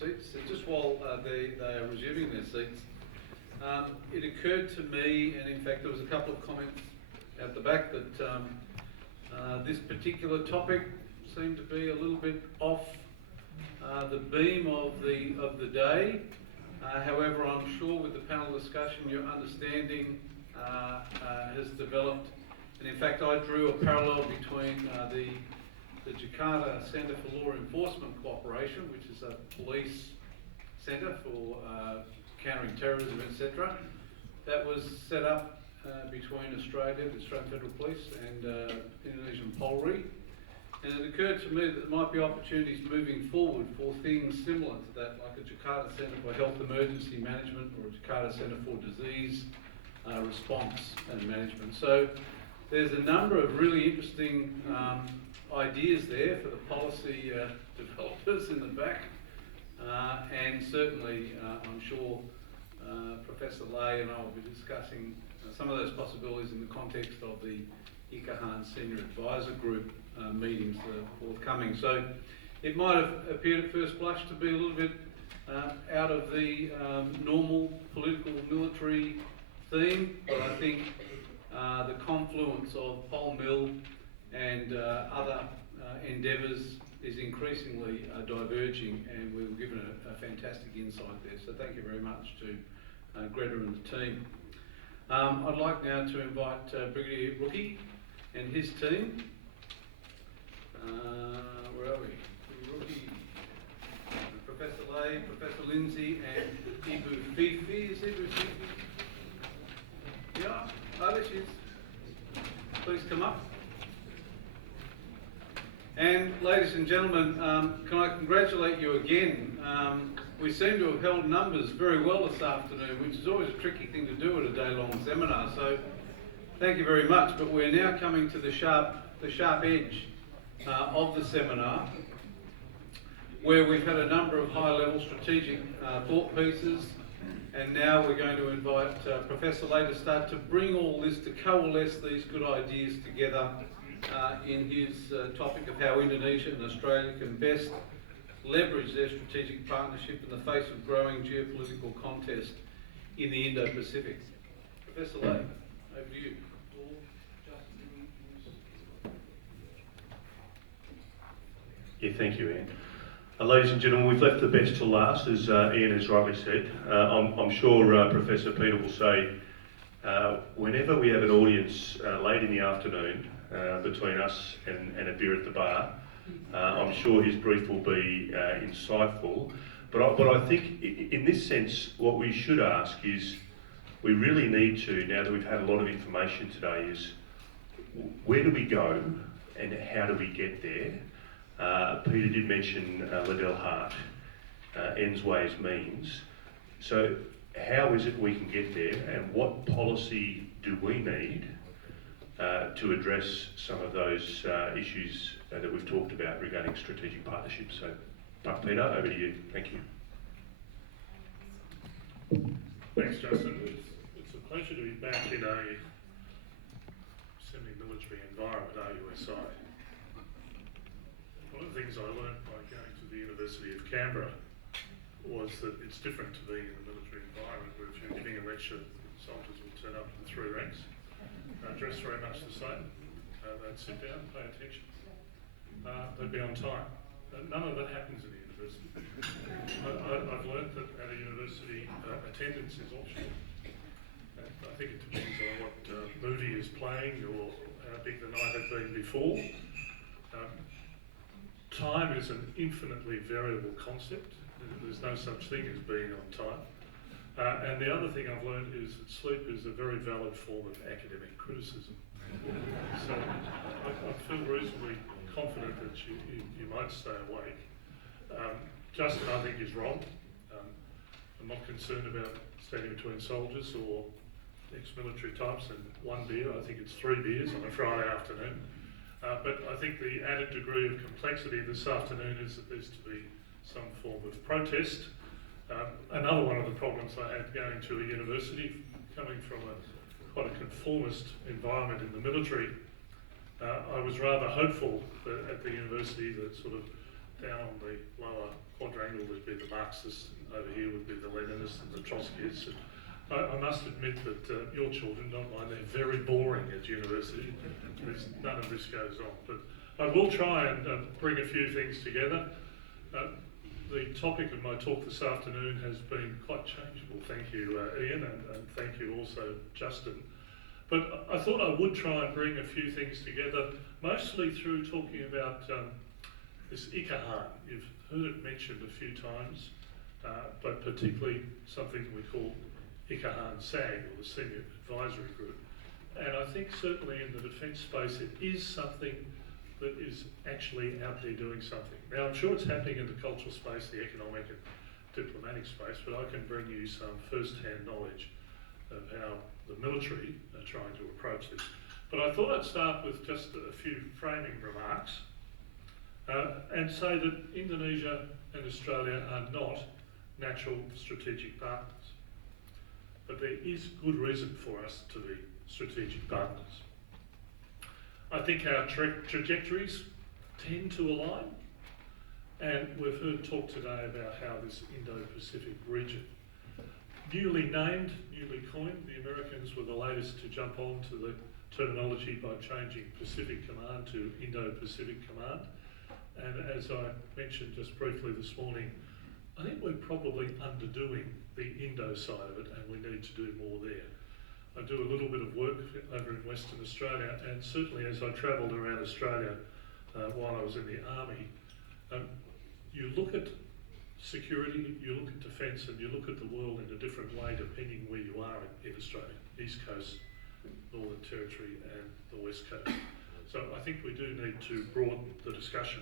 Seats. Just while they are resuming their seats, it occurred to me, and in fact there was a couple of comments at the back, that this particular topic seemed to be a little bit off the beam of the day. However, I'm sure with the panel discussion your understanding has developed, and in fact I drew a parallel between the Jakarta Centre for Law Enforcement Cooperation, which is a police centre for countering terrorism, etc. That was set up between Australia, the Australian Federal Police, and Indonesian Polri. And it occurred to me that there might be opportunities moving forward for things similar to that, like a Jakarta Centre for Health Emergency Management or a Jakarta Centre for Disease Response and Management. So there's a number of really interesting ideas there for the policy developers in the back, and certainly I'm sure Professor Lay and I will be discussing some of those possibilities in the context of the ICAHAN Senior Advisor Group meetings that are forthcoming. So it might have appeared at first blush to be a little bit out of the normal political military theme, but I think the confluence of Pol Mill and other endeavours is increasingly diverging, and we were given a fantastic insight there. So thank you very much to Greta and the team. I'd like now to invite Brigadier Rookie and his team. Where are we? Rookie, Professor Lay, Professor Lindsay, and Ibu Fifi. Is Ibu Fifi? Yeah, oh, there she is. Please come up. And ladies and gentlemen, can I congratulate you again? We seem to have held numbers very well this afternoon, which is always a tricky thing to do at a day-long seminar. So thank you very much. But we're now coming to the sharp edge of the seminar, where we've had a number of high-level strategic thought pieces, and now we're going to invite Professor Lay to start to bring all this, to coalesce these good ideas together in his topic of how Indonesia and Australia can best leverage their strategic partnership in the face of growing geopolitical contest in the Indo-Pacific. Professor Lay, over to you. Yeah, thank you, Ian. Ladies and gentlemen, we've left the best to last, as Ian has rightly said. I'm sure Professor Peter will say, whenever we have an audience late in the afternoon between us and a beer at the bar, I'm sure his brief will be insightful. But I think in this sense, what we should ask is, we really need to, now that we've had a lot of information today, is where do we go and how do we get there? Peter did mention Liddell Hart, ends ways means. So how is it we can get there, and what policy do we need to address some of those issues that we've talked about regarding strategic partnerships? So, Peter, over to you. Thank you. Thanks, Justin. It's a pleasure to be back in a semi-military environment, RUSI. One of the things I learned by going to the University of Canberra was that it's different to being in a military environment, where if you're giving a lecture, soldiers will turn up in 3 ranks, dressed very much the same. They'd sit down, pay attention. They'd be on time. None of that happens in a university. I've learned that at a university, attendance is optional. And I think it depends on what movie is playing or how big the night had been before. Time is an infinitely variable concept. There's no such thing as being on time. And the other thing I've learned is that sleep is a very valid form of academic criticism. So I feel reasonably confident that you might stay awake. Justin, I think, is wrong. I'm not concerned about standing between soldiers or ex-military types and 1 beer. I think it's 3 beers on a Friday afternoon. But I think the added degree of complexity this afternoon is that there's to be some form of protest. Another one of the problems I had going to a university, coming from quite a conformist environment in the military, I was rather hopeful that at the university, that sort of down on the lower quadrangle would be the Marxists, and over here would be the Leninists and the Trotskyists. And I must admit that your children don't mind, they're very boring at university. None of this goes on. But I will try and bring a few things together. The topic of my talk this afternoon has been quite changeable. Thank you, Ian, and thank you also, Justin. But I thought I would try and bring a few things together, mostly through talking about this Ikahan. You've heard it mentioned a few times, but particularly something we call Ikahan SAG, or the Senior Advisory Group. And I think certainly in the defence space it is something that is actually out there doing something. Now I'm sure it's happening in the cultural space, the economic and diplomatic space, but I can bring you some first-hand knowledge of how the military are trying to approach this. But I thought I'd start with just a few framing remarks and say that Indonesia and Australia are not natural strategic partners. But there is good reason for us to be strategic partners. I think our trajectories tend to align, and we've heard talk today about how this Indo-Pacific region, newly named, newly coined, the Americans were the latest to jump on to the terminology by changing Pacific Command to Indo-Pacific Command. And as I mentioned just briefly this morning, I think we're probably underdoing the Indo side of it, and we need to do more there. I do a little bit of work over in Western Australia, and certainly as I travelled around Australia while I was in the army, you look at security, you look at defence, and you look at the world in a different way depending where you are in Australia, East Coast, Northern Territory and the West Coast. So I think we do need to broaden the discussion.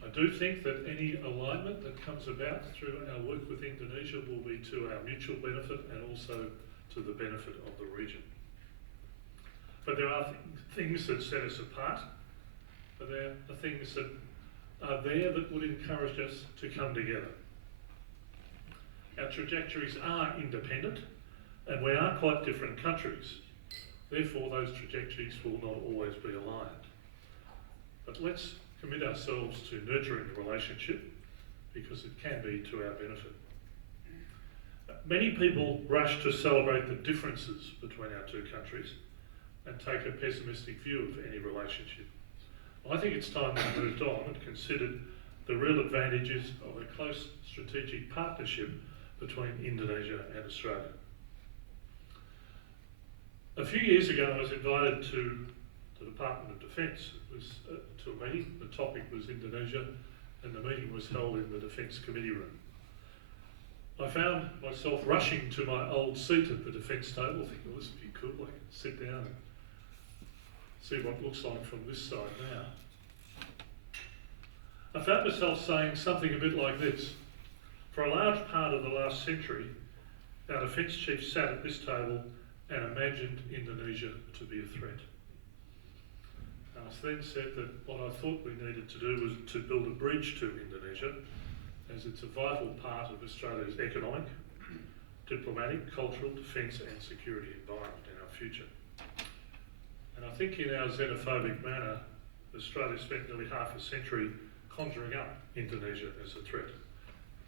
I do think that any alignment that comes about through our work with Indonesia will be to our mutual benefit and also to the benefit of the region. But there are things that set us apart, but there are things that are there that would encourage us to come together. Our trajectories are independent, and we are quite different countries. Therefore, those trajectories will not always be aligned. But let's commit ourselves to nurturing the relationship because it can be to our benefit. Many people rush to celebrate the differences between our two countries and take a pessimistic view of any relationship. I think it's time we moved on and considered the real advantages of a close strategic partnership between Indonesia and Australia. A few years ago I was invited to the Department of Defence. It was to a meeting. The topic was Indonesia and the meeting was held in the Defence Committee room. I found myself rushing to my old seat at the defence table thinking, well, this would be cool, I can sit down and see what it looks like from this side now. I found myself saying something a bit like this. For a large part of the last century, our defence chiefs sat at this table and imagined Indonesia to be a threat. I then said that what I thought we needed to do was to build a bridge to Indonesia, as it's a vital part of Australia's economic, diplomatic, cultural, defence and security environment in our future. And I think in our xenophobic manner, Australia spent nearly half a century conjuring up Indonesia as a threat.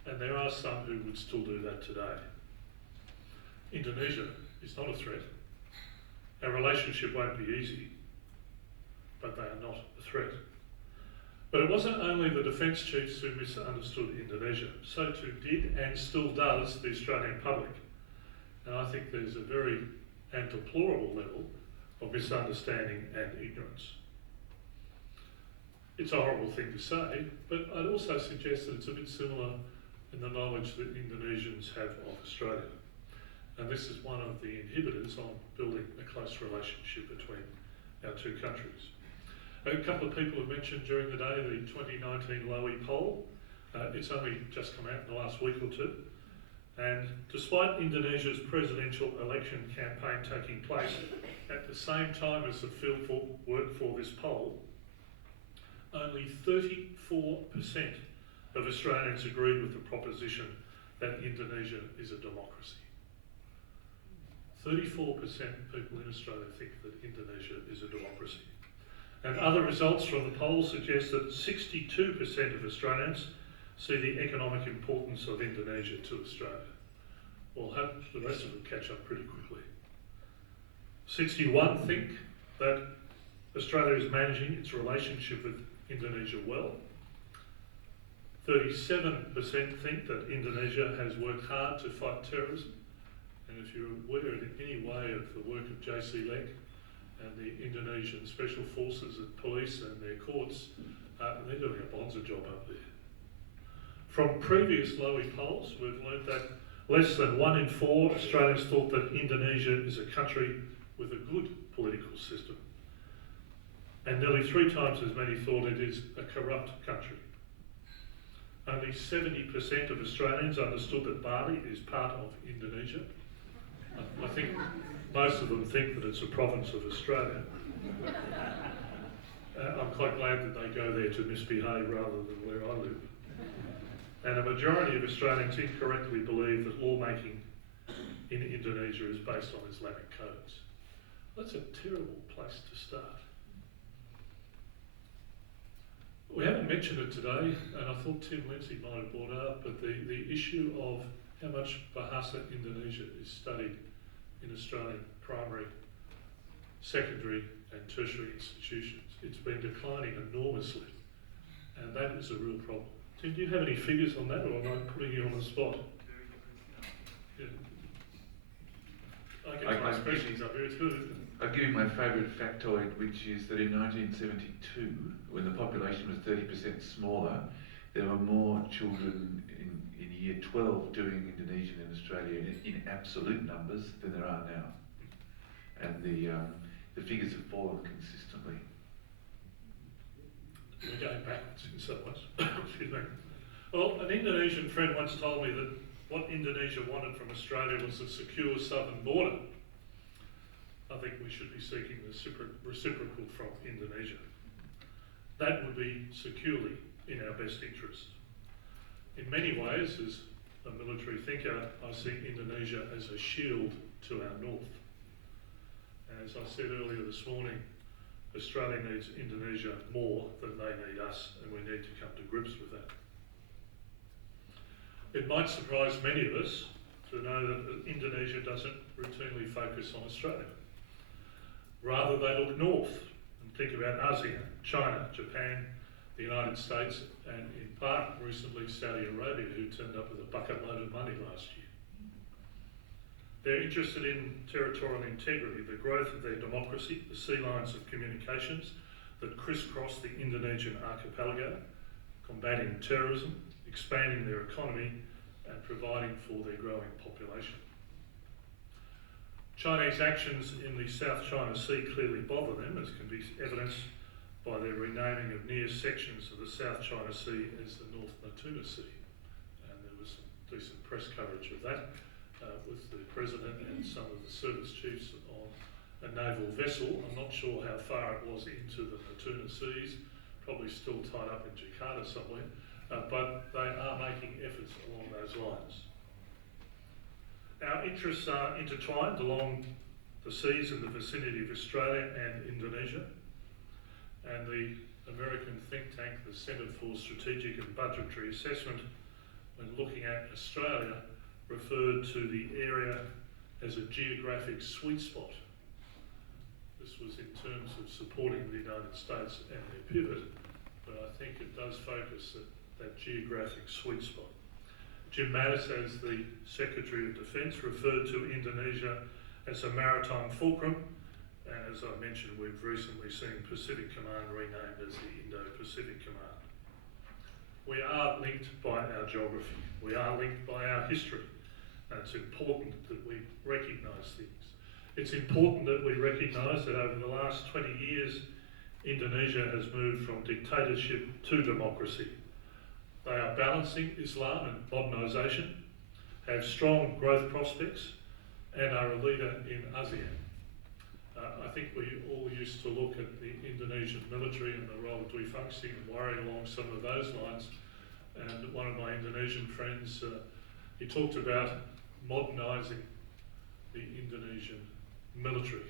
And there are some who would still do that today. Indonesia is not a threat. Our relationship won't be easy, but they are not a threat. But it wasn't only the defence chiefs who misunderstood Indonesia, so too did and still does the Australian public. And I think there's a very and deplorable level of misunderstanding and ignorance. It's a horrible thing to say, but I'd also suggest that it's a bit similar in the knowledge that Indonesians have of Australia. And this is one of the inhibitors on building a close relationship between our two countries. A couple of people have mentioned during the day the 2019 Lowy poll. It's only just come out in the last week or two. And despite Indonesia's presidential election campaign taking place at the same time as the field work for this poll, only 34% of Australians agreed with the proposition that Indonesia is a democracy. 34% of people in Australia think that Indonesia is a democracy. And other results from the poll suggest that 62% of Australians see the economic importance of Indonesia to Australia. We'll have the rest of them catch up pretty quickly. 61 think that Australia is managing its relationship with Indonesia well. 37% think that Indonesia has worked hard to fight terrorism. And if you're aware in any way of the work of JC Lek and the Indonesian Special Forces and police and their courts, they're doing a bonza job up there. From previous Lowy polls, we've learned that less than 1 in 4 Australians thought that Indonesia is a country with a good political system. And nearly 3 times as many thought it is a corrupt country. Only 70% of Australians understood that Bali is part of Indonesia. I think most of them think that it's a province of Australia. I'm quite glad that they go there to misbehave rather than where I live. And a majority of Australians incorrectly believe that lawmaking in Indonesia is based on Islamic codes. That's a terrible place to start. We haven't mentioned it today, and I thought Tim Lindsay might have brought it up, but the issue of how much Bahasa Indonesia is studied in Australian primary, secondary and tertiary institutions. It's been declining enormously, and that is a real problem. Tim, do you have any figures on that, or am I putting you on the spot? Yeah. I get my spreadsheets up here, it's good, isn't it? I'll give you my favourite factoid, which is that in 1972, when the population was 30% smaller, there were more children in year 12 doing Indonesian in Australia in absolute numbers than there are now. And the figures have fallen consistently. We're going backwards in some ways. Excuse me. Well, an Indonesian friend once told me that what Indonesia wanted from Australia was a secure southern border. I think we should be seeking the reciprocal from Indonesia. That would be securely in our best interest. In many ways, as a military thinker, I see Indonesia as a shield to our north. As I said earlier this morning, Australia needs Indonesia more than they need us, and we need to come to grips with that. It might surprise many of us to know that Indonesia doesn't routinely focus on Australia. Rather, they look north and think about ASEAN, China, Japan, the United States, and in part recently Saudi Arabia, who turned up with a bucket load of money last year. They're interested in territorial integrity, the growth of their democracy, the sea lines of communications that crisscross the Indonesian archipelago, combating terrorism, expanding their economy, and providing for their growing population. Chinese actions in the South China Sea clearly bother them, as can be evidenced by their renaming of near sections of the South China Sea as the North Natuna Sea. And there was some decent press coverage of that with the President and some of the service chiefs on a naval vessel. I'm not sure how far it was into the Natuna Seas, probably still tied up in Jakarta somewhere, but they are making efforts along those lines. Our interests are intertwined along the seas in the vicinity of Australia and Indonesia. And the American think tank, the Centre for Strategic and Budgetary Assessment, when looking at Australia, referred to the area as a geographic sweet spot. This was in terms of supporting the United States and their pivot, but I think it does focus at that geographic sweet spot. Jim Mattis, as the Secretary of Defence, referred to Indonesia as a maritime fulcrum, and as I mentioned, we've recently seen Pacific Command renamed as the Indo-Pacific Command. We are linked by our geography, we are linked by our history, and it's important that we recognise things. It's important that we recognise that over the last 20 years, Indonesia has moved from dictatorship to democracy. They are balancing Islam and modernisation, have strong growth prospects, and are a leader in ASEAN. I think we all used to look at the Indonesian military and the role Dwi Fungsi and worry along some of those lines. And one of my Indonesian friends, he talked about modernising the Indonesian military.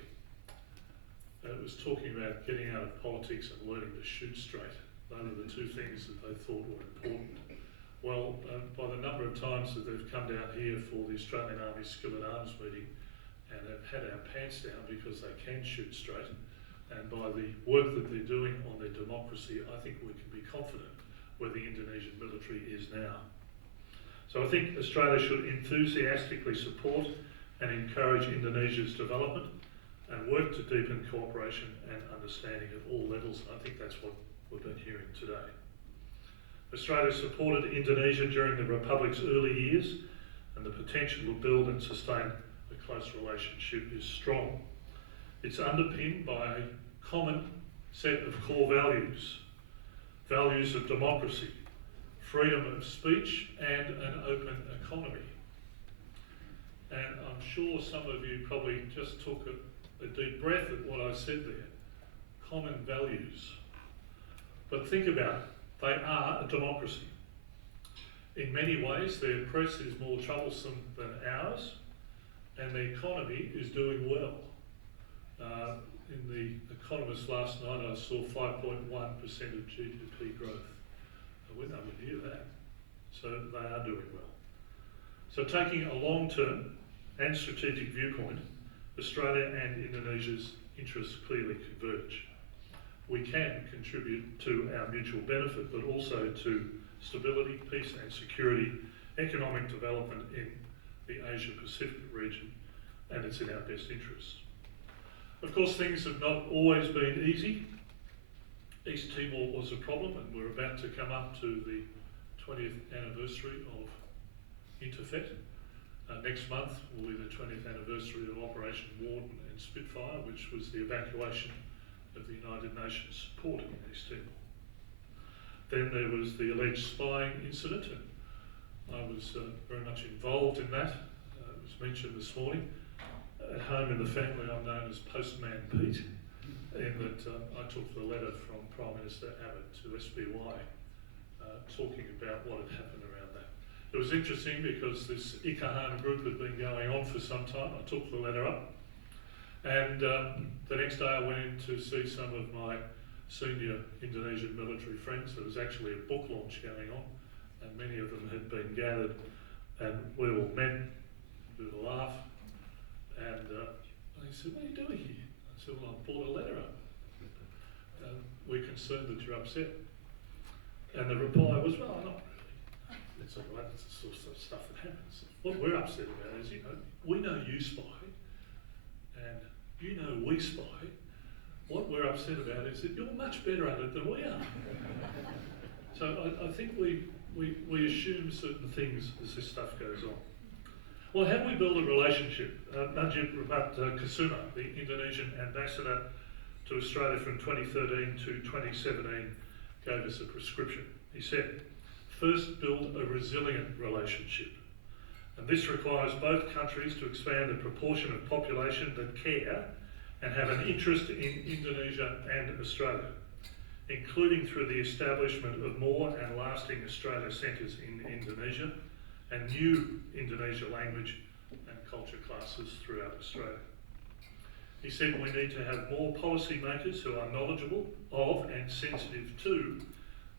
It was talking about getting out of politics and learning to shoot straight. Those are the two things that they thought were important. Well, by the number of times that they've come down here for the Australian Army Skill at Arms meeting and have had our pants down because they can shoot straight, and by the work that they're doing on their democracy, I think we can be confident where the Indonesian military is now. So I think Australia should enthusiastically support and encourage Indonesia's development and work to deepen cooperation and understanding at all levels. I think that's what we've been hearing today. Australia supported Indonesia during the Republic's early years, and the potential to build and sustain a close relationship is strong. It's underpinned by a common set of core values, values of democracy, freedom of speech and an open economy. And I'm sure some of you probably just took a deep breath at what I said there, common values. But think about it. They are a democracy. In many ways, their press is more troublesome than ours, and the economy is doing well. In The Economist last night, I saw 5.1% of GDP growth. We're nowhere near that. So they are doing well. So taking a long-term and strategic viewpoint, Australia and Indonesia's interests clearly converge. We can contribute to our mutual benefit, but also to stability, peace and security, economic development in the Asia-Pacific region, and it's in our best interests. Of course, things have not always been easy. East Timor was a problem, and we're about to come up to the 20th anniversary of Interfet. Next month will be the 20th anniversary of Operation Warden and Spitfire, which was the evacuation of the United Nations support in East Timor. Then there was the alleged spying incident, and I was very much involved in that. It was mentioned this morning. At home in the family, I'm known as Postman Pete, in that I took the letter from Prime Minister Abbott to SBY talking about what had happened around that. It was interesting because this Ikahan group had been going on for some time. I took the letter up, and the next day I went in to see some of my senior Indonesian military friends. There was actually a book launch going on, and many of them had been gathered, and we all met, we had a laugh, and they said, "What are you doing here?" I said, "Well, I brought a letter up. We're concerned that you're upset." And the reply was, "Well, not really. It's all right, it's the sort of stuff that happens. What we're upset about is, we know you spy, and you know we spy. What we're upset about is that you're much better at it than we are." So I think we assume certain things as this stuff goes on. Well, how do we build a relationship? Najib Rabat Kusuma, the Indonesian ambassador to Australia from 2013 to 2017, gave us a prescription. He said, "First, build a resilient relationship. And this requires both countries to expand the proportion of population that care and have an interest in Indonesia and Australia, including through the establishment of more and lasting Australia centres in Indonesia and new Indonesia language and culture classes throughout Australia." He said we need to have more policymakers who are knowledgeable of and sensitive to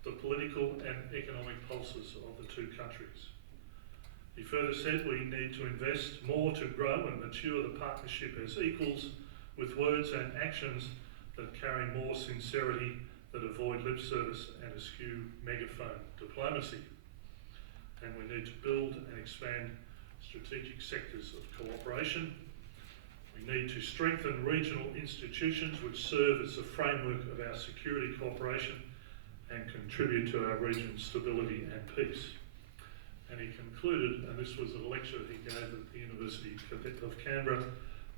the political and economic pulses of the two countries. He further said we need to invest more to grow and mature the partnership as equals, with words and actions that carry more sincerity, that avoid lip service and eschew megaphone diplomacy. And we need to build and expand strategic sectors of cooperation. We need to strengthen regional institutions which serve as the framework of our security cooperation and contribute to our region's stability and peace. And he concluded, and this was a lecture he gave at the University of Canberra,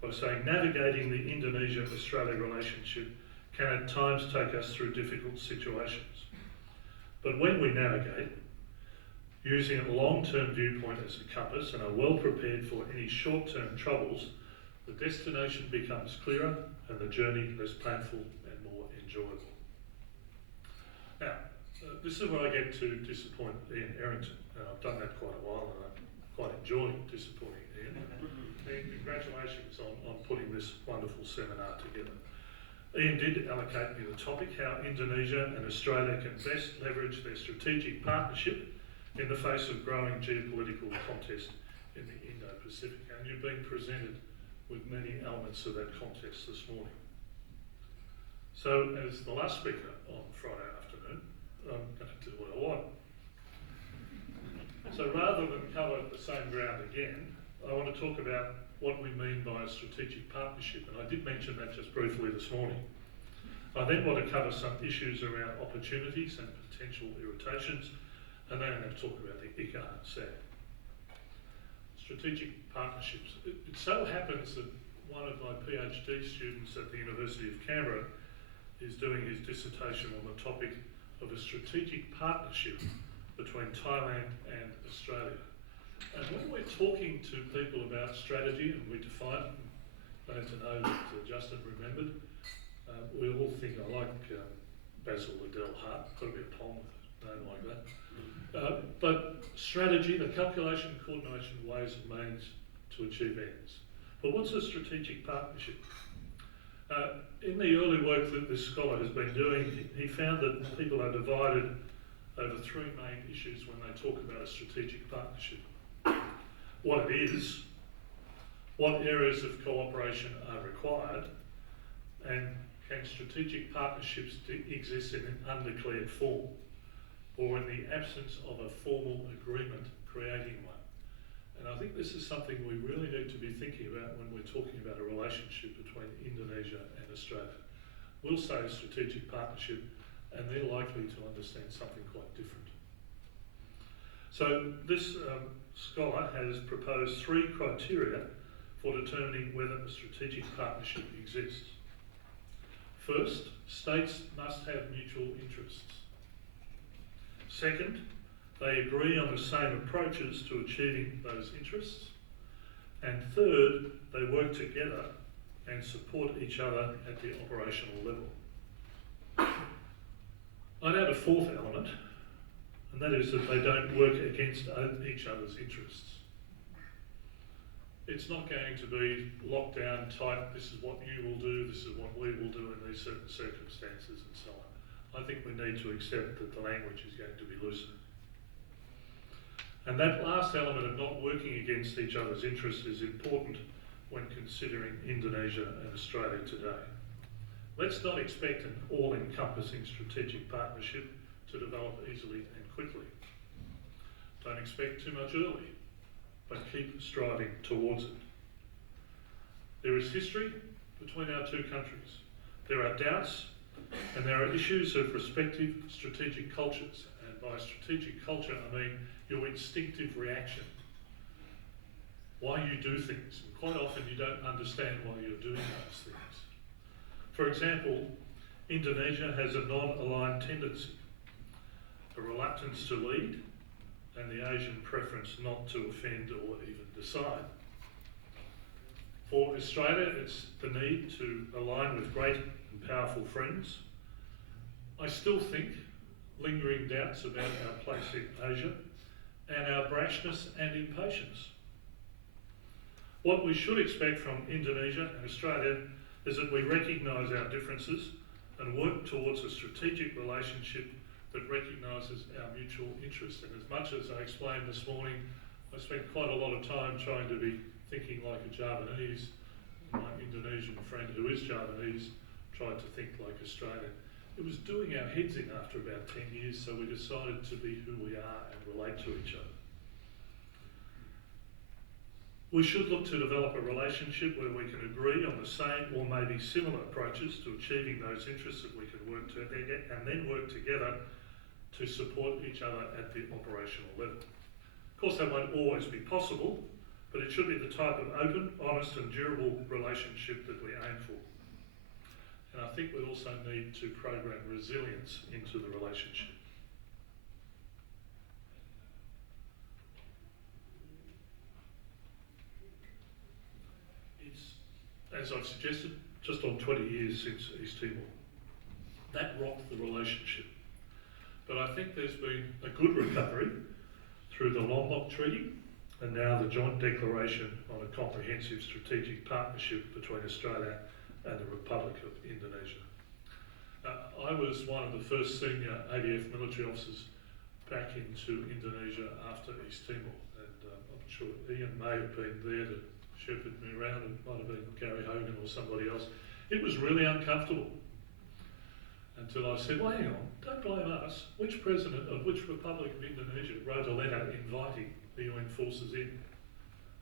by saying navigating the Indonesia-Australia relationship can at times take us through difficult situations. But when we navigate, using a long-term viewpoint as a compass and are well prepared for any short-term troubles, the destination becomes clearer and the journey less painful and more enjoyable. Now, this is where I get to disappoint Ian Errington, and I've done that quite a while and I quite enjoy disappointing Ian. And congratulations on putting this wonderful seminar together. Ian did allocate me the topic, how Indonesia and Australia can best leverage their strategic partnership in the face of growing geopolitical contest in the Indo-Pacific. And you've been presented with many elements of that context this morning. So, as the last speaker on Friday afternoon, I'm going to do what I want. So rather than cover the same ground again, I want to talk about what we mean by a strategic partnership, and I did mention that just briefly this morning. I then want to cover some issues around opportunities and potential irritations, and then I'm going to talk about the ICA and SAD. Strategic partnerships. It so happens that one of my PhD students at the University of Canberra is doing his dissertation on the topic of a strategic partnership between Thailand and Australia. And when we're talking to people about strategy and we define it, glad to know that Justin remembered, we all think, I like Basil Liddell Hart, got to be a poem with a name like that. But strategy, the calculation, coordination, ways and means to achieve ends. But what's a strategic partnership? In the early work that this scholar has been doing, he found that people are divided over three main issues when they talk about a strategic partnership. What it is, what areas of cooperation are required, and can strategic partnerships exist in an undeclared form, or in the absence of a formal agreement creating one. And I think this is something we really need to be thinking about when we're talking about a relationship between Indonesia and Australia. We'll say a strategic partnership, and they're likely to understand something quite different. So this scholar has proposed three criteria for determining whether a strategic partnership exists. First, states must have mutual interests. Second, they agree on the same approaches to achieving those interests. And third, they work together and support each other at the operational level. I'd add a fourth element, and that is that they don't work against each other's interests. It's not going to be locked down tight, this is what you will do, this is what we will do in these certain circumstances and so on. I think we need to accept that the language is going to be looser. And that last element of not working against each other's interests is important when considering Indonesia and Australia today. Let's not expect an all-encompassing strategic partnership to develop easily and quickly. Don't expect too much early, but keep striving towards it. There is history between our two countries. There are doubts, and there are issues of respective strategic cultures. And by strategic culture, I mean your instinctive reaction. Why you do things. And quite often you don't understand why you're doing those things. For example, Indonesia has a non-aligned tendency, a reluctance to lead, and the Asian preference not to offend or even decide. For Australia, it's the need to align with great and powerful friends. I still think lingering doubts about our place in Asia and our brashness and impatience. What we should expect from Indonesia and Australia is that we recognise our differences and work towards a strategic relationship that recognises our mutual interests. And as much as I explained this morning, I spent quite a lot of time trying to be thinking like a Javanese. My Indonesian friend who is Javanese tried to think like Australian. It was doing our heads in after about 10 years, so we decided to be who we are and relate to each other. We should look to develop a relationship where we can agree on the same or maybe similar approaches to achieving those interests that we can work to, and then work together to support each other at the operational level. Of course, that won't always be possible, but it should be the type of open, honest and durable relationship that we aim for. And I think we also need to program resilience into the relationship. It's, as I've suggested, just on 20 years since East Timor. That rocked the relationship. But I think there's been a good recovery through the Lombok Treaty and now the Joint Declaration on a Comprehensive Strategic Partnership between Australia and the Republic of Indonesia. I was one of the first senior ADF military officers back into Indonesia after East Timor, and I'm sure Ian may have been there to shepherd me around. It might have been Gary Hogan or somebody else. It was really uncomfortable until I said, well, hang on, don't blame us. Which president of which Republic of Indonesia wrote a letter inviting the UN forces in?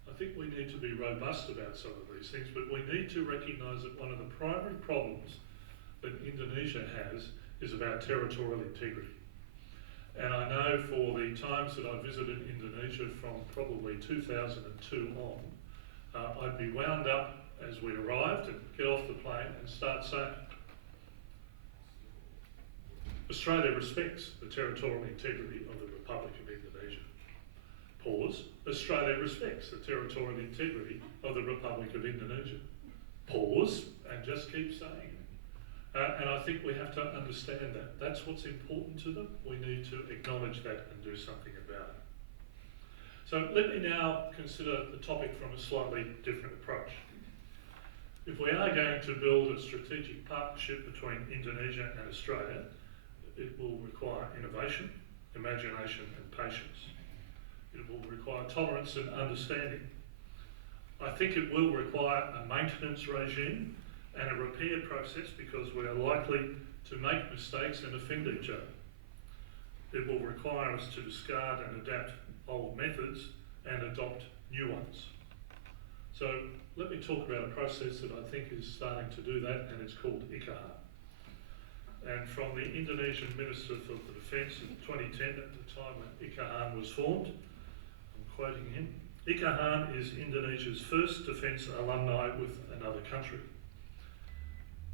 I think we need to be robust about some of these things, but we need to recognise that one of the primary problems that Indonesia has is about territorial integrity. And I know for the times that I visited Indonesia from probably 2002 on, I'd be wound up as we arrived and get off the plane and start saying, Australia respects the territorial integrity of the Republic of Indonesia. Pause. Australia respects the territorial integrity of the Republic of Indonesia. Pause, and just keep saying it. And I think we have to understand that. That's what's important to them. We need to acknowledge that and do something about it. So let me now consider the topic from a slightly different approach. If we are going to build a strategic partnership between Indonesia and Australia, it will require innovation, imagination and patience. It will require tolerance and understanding. I think it will require a maintenance regime and a repair process because we are likely to make mistakes and offend each other. It will require us to discard and adapt old methods and adopt new ones. So let me talk about a process that I think is starting to do that, and it's called ICAHAN. And from the Indonesian Minister for the Defence in 2010, at the time when ICAHAN was formed, I'm quoting him, ICAHAN is Indonesia's first defence alumni with another country.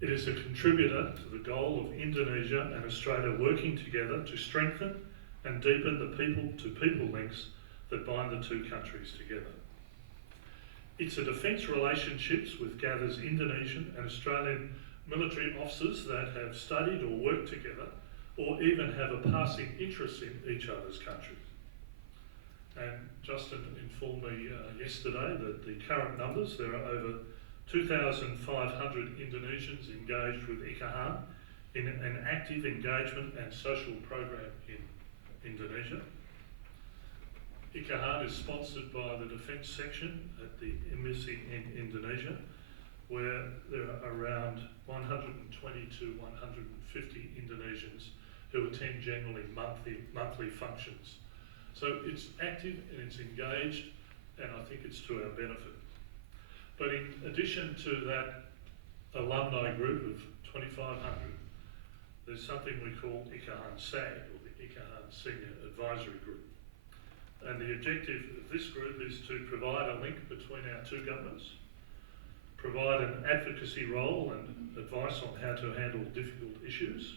It is a contributor to the goal of Indonesia and Australia working together to strengthen and deepen the people-to-people links that bind the two countries together. It's a defence relationships which gathers Indonesian and Australian military officers that have studied or worked together or even have a passing interest in each other's countries. And Justin informed me yesterday that the current numbers, there are over 2,500 Indonesians engaged with ICAHAN in an active engagement and social program in Indonesia. ICAHAN is sponsored by the Defence Section at the Embassy in Indonesia, where there are around 120 to 150 Indonesians who attend generally monthly functions. So it's active and it's engaged, and I think it's to our benefit. But in addition to that alumni group of 2,500, there's something we call ICAHAN SAG, or the ICAHAN Senior Advisory Group. And the objective of this group is to provide a link between our two governments, provide an advocacy role and advice on how to handle difficult issues,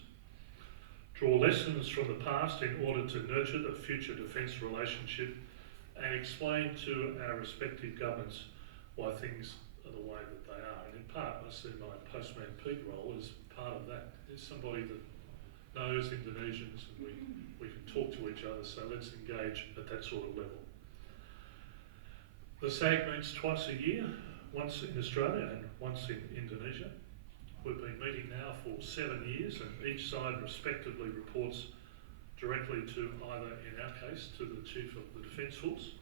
draw lessons from the past in order to nurture the future defence relationship, and explain to our respective governments why things are the way that they are. And in part, I see my Postman Pete role as part of that. There's somebody that knows Indonesians and we can talk to each other, so let's engage at that sort of level. The SAG meets twice a year, once in Australia and once in Indonesia. We've been meeting now for 7 years, and each side respectively reports directly to either, in our case, to the Chief of the Defence Force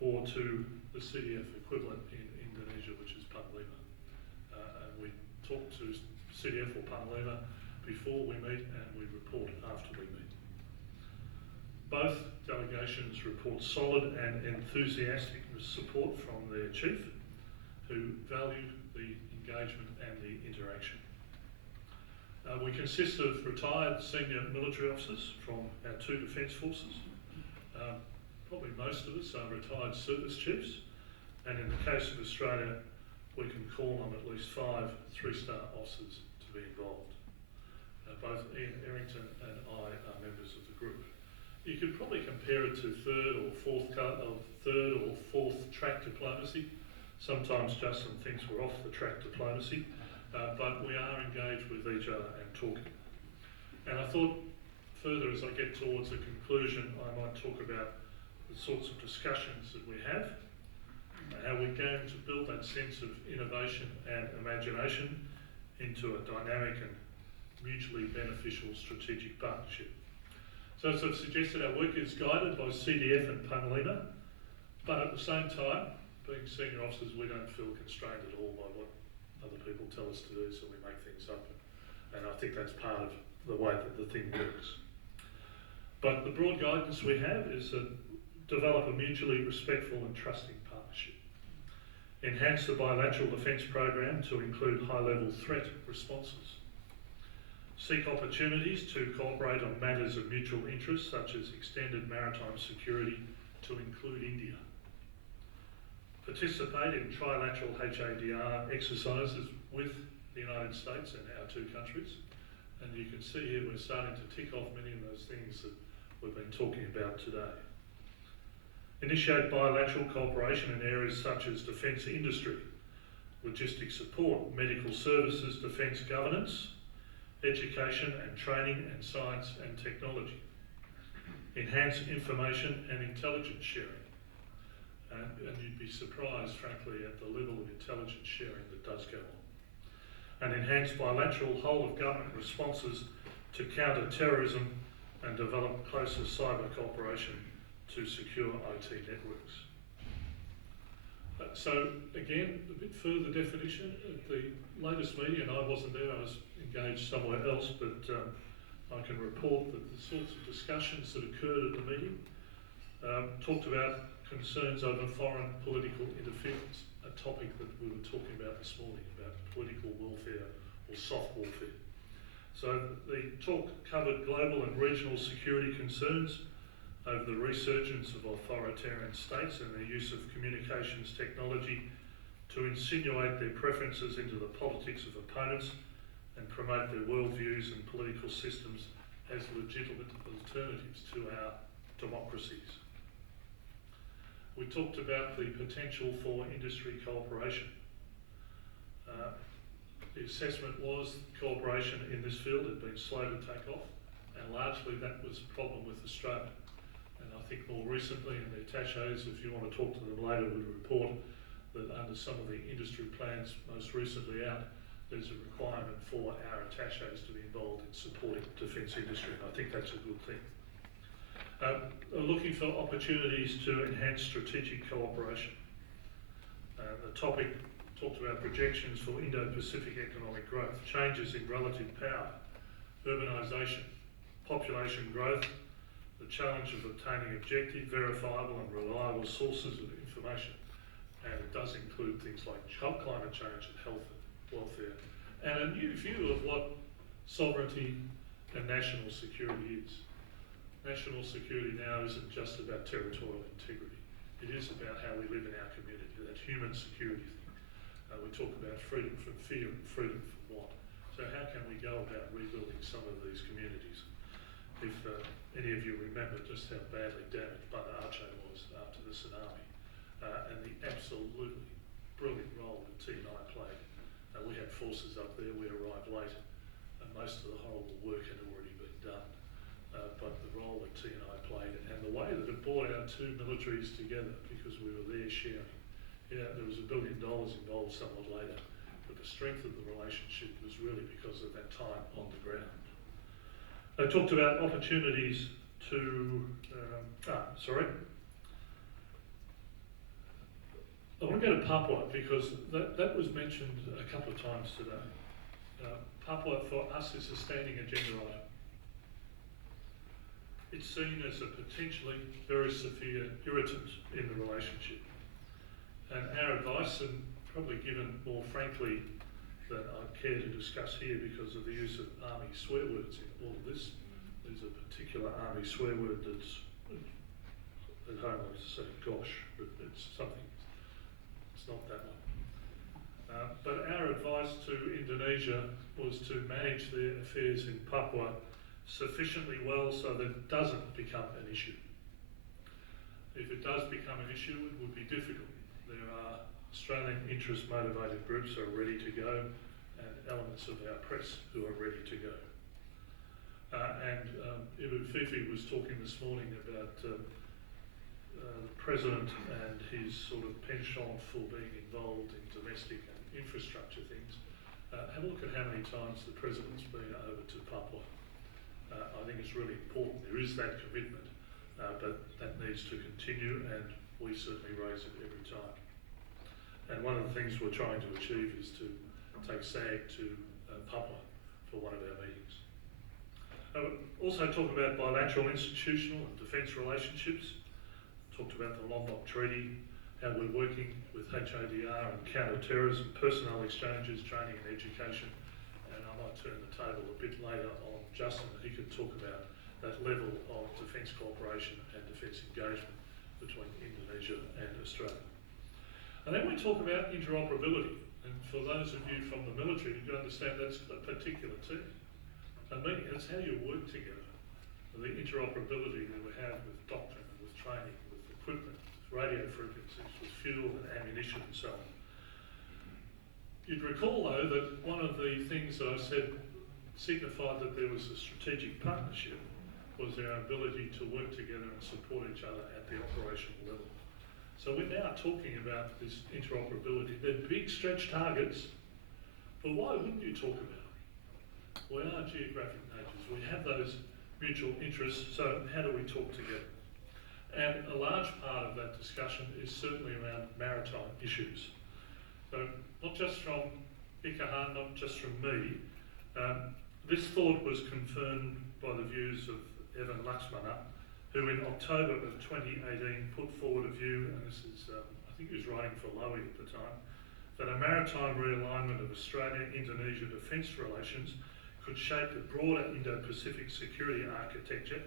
or to the CDF equivalent in Indonesia, which is Panglima. And we talk to CDF or Panglima before we meet, and we report after we meet. Both delegations report solid and enthusiastic support from their chief, who value the engagement and the interaction. We consist of retired senior military officers from our two defence forces. Probably most of us are retired service chiefs, and in the case of Australia, we can call on at least 5 3-star officers to be involved. Both Ian Errington and I are members of the group. You could probably compare it to third or fourth track diplomacy. Sometimes Justin thinks we're off the track diplomacy, but we are engaged with each other and talking. And I thought further, as I get towards a conclusion, I might talk about the sorts of discussions that we have, how we're going to build that sense of innovation and imagination into a dynamic and mutually beneficial strategic partnership. So So as I've suggested, our work is guided by CDF and Punlima, but at the same time, being senior officers, we don't feel constrained at all by what other people tell us to do, so we make things up. And I think that's part of the way that the thing works. But the broad guidance we have is that develop a mutually respectful and trusting partnership. Enhance the bilateral defence program to include high-level threat responses. Seek opportunities to cooperate on matters of mutual interest, such as extended maritime security to include India. Participate in trilateral HADR exercises with the United States and our two countries. And you can see here we're starting to tick off many of those things that we've been talking about today. Initiate bilateral cooperation in areas such as defence industry, logistics support, medical services, defence governance, education and training, and science and technology. Enhance information and intelligence sharing. And you'd be surprised, frankly, at the level of intelligence sharing that does go on. And enhance bilateral whole-of-government responses to counter terrorism and develop closer cyber cooperation to secure IT networks. So again, a bit further definition. At the latest meeting, and I wasn't there, I was engaged somewhere else, but I can report that the sorts of discussions that occurred at the meeting talked about concerns over foreign political interference, a topic that we were talking about this morning, about political warfare or soft warfare. So the talk covered global and regional security concerns over the resurgence of authoritarian states and their use of communications technology to insinuate their preferences into the politics of opponents and promote their worldviews and political systems as legitimate alternatives to our democracies. We talked about the potential for industry cooperation. The assessment was cooperation in this field had been slow to take off, and largely that was a problem with Australia. And I think more recently, and the attachés, if you want to talk to them later, would report that under some of the industry plans most recently out, there's a requirement for our attachés to be involved in supporting defence industry, and I think that's a good thing. Looking for opportunities to enhance strategic cooperation. The topic talked about projections for Indo-Pacific economic growth, changes in relative power, urbanisation, population growth, the challenge of obtaining objective, verifiable and reliable sources of information. And it does include things like climate change and health and welfare, and a new view of what sovereignty and national security is. National security now isn't just about territorial integrity. It is about how we live in our community, that human security thing. We talk about freedom from fear and freedom from what. So how can we go about rebuilding some of these communities? If any of you remember just how badly damaged Banda Aceh was after the tsunami, and the absolutely brilliant role that T&I played. We had forces up there, we arrived late, and most of the horrible work had already been done. But the role that T&I played and the way that it brought our two militaries together, because we were there sharing. Yeah, there was $1 billion involved somewhat later, but the strength of the relationship was really because of that time on the ground. They talked about opportunities to, I want to go to Papua because that was mentioned a couple of times today. Papua for us is a standing agenda item. It's seen as a potentially very severe irritant in the relationship. And our advice, and probably given more frankly than I'd care to discuss here because of the use of army swear words in all of this, there's a particular army swear word that's, at home I say gosh, but it's something, it's not that one. But our advice to Indonesia was to manage their affairs in Papua sufficiently well so that it doesn't become an issue. If it does become an issue, it would be difficult. There are Australian interest-motivated groups who are ready to go, and elements of our press who are ready to go. Ibu Fifi was talking this morning about the President and his sort of penchant for being involved in domestic and infrastructure things. Have a look at how many times the President's been over to Papua. I think it's really important. There is that commitment, but that needs to continue, and we certainly raise it every time. And one of the things we're trying to achieve is to take SAG to Papua for one of our meetings. Also talk about bilateral institutional and defence relationships. Talked about the Lombok Treaty, how we're working with HADR and counter-terrorism, personnel exchanges, training and education. And I might turn the table a bit later on Justin, and he could talk about that level of defence cooperation and defence engagement between Indonesia and Australia. And then we talk about interoperability. And for those of you from the military, you understand that's a particular term. I mean, it's how you work together. The interoperability that we have with doctrine and with training, with equipment, with radio frequencies, with fuel and ammunition and so on. You'd recall though that one of the things that I said signified that there was a strategic partnership was our ability to work together and support each other at the operational level. So we're now talking about this interoperability. They're big stretch targets, but why wouldn't you talk about it? We are geographic natures. We have those mutual interests, so how do we talk together? And a large part of that discussion is certainly around maritime issues. So not just from Ikahan, not just from me, this thought was confirmed by the views of Evan Laxmana, who in October of 2018 put forward a view, and this is, I think he was writing for Lowy at the time, that a maritime realignment of Australia-Indonesia defence relations could shape the broader Indo-Pacific security architecture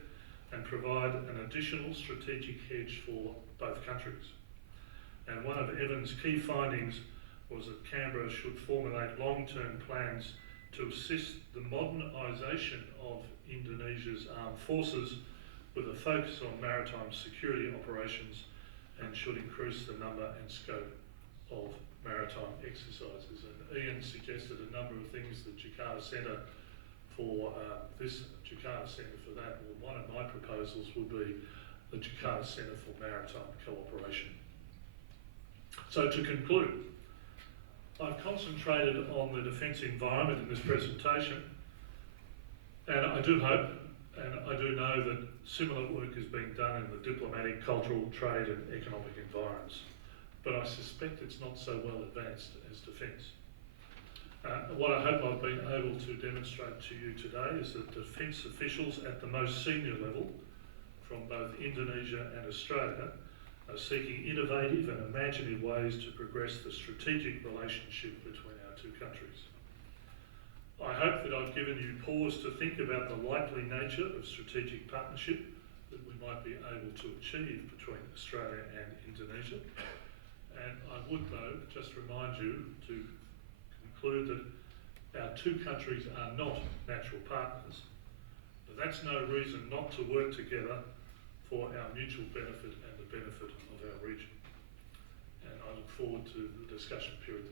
and provide an additional strategic hedge for both countries. And one of Evan's key findings was that Canberra should formulate long-term plans to assist the modernisation of Indonesia's armed forces with a focus on maritime security operations, and should increase the number and scope of maritime exercises. And Ian suggested a number of things, the Jakarta Centre for this, Jakarta Centre for that. Well, one of my proposals would be the Jakarta Centre for Maritime Cooperation. So to conclude, I've concentrated on the defence environment in this presentation, and I do hope and I do know that similar work is being done in the diplomatic, cultural, trade and economic environments, but I suspect it's not so well advanced as defence. What I hope I've been able to demonstrate to you today is that defence officials at the most senior level from both Indonesia and Australia are seeking innovative and imaginative ways to progress the strategic relationship between our two countries. I hope that I've given you pause to think about the likely nature of strategic partnership that we might be able to achieve between Australia and Indonesia. And I would though just remind you to conclude that our two countries are not natural partners, but that's no reason not to work together for our mutual benefit and the benefit of our region. And I look forward to the discussion period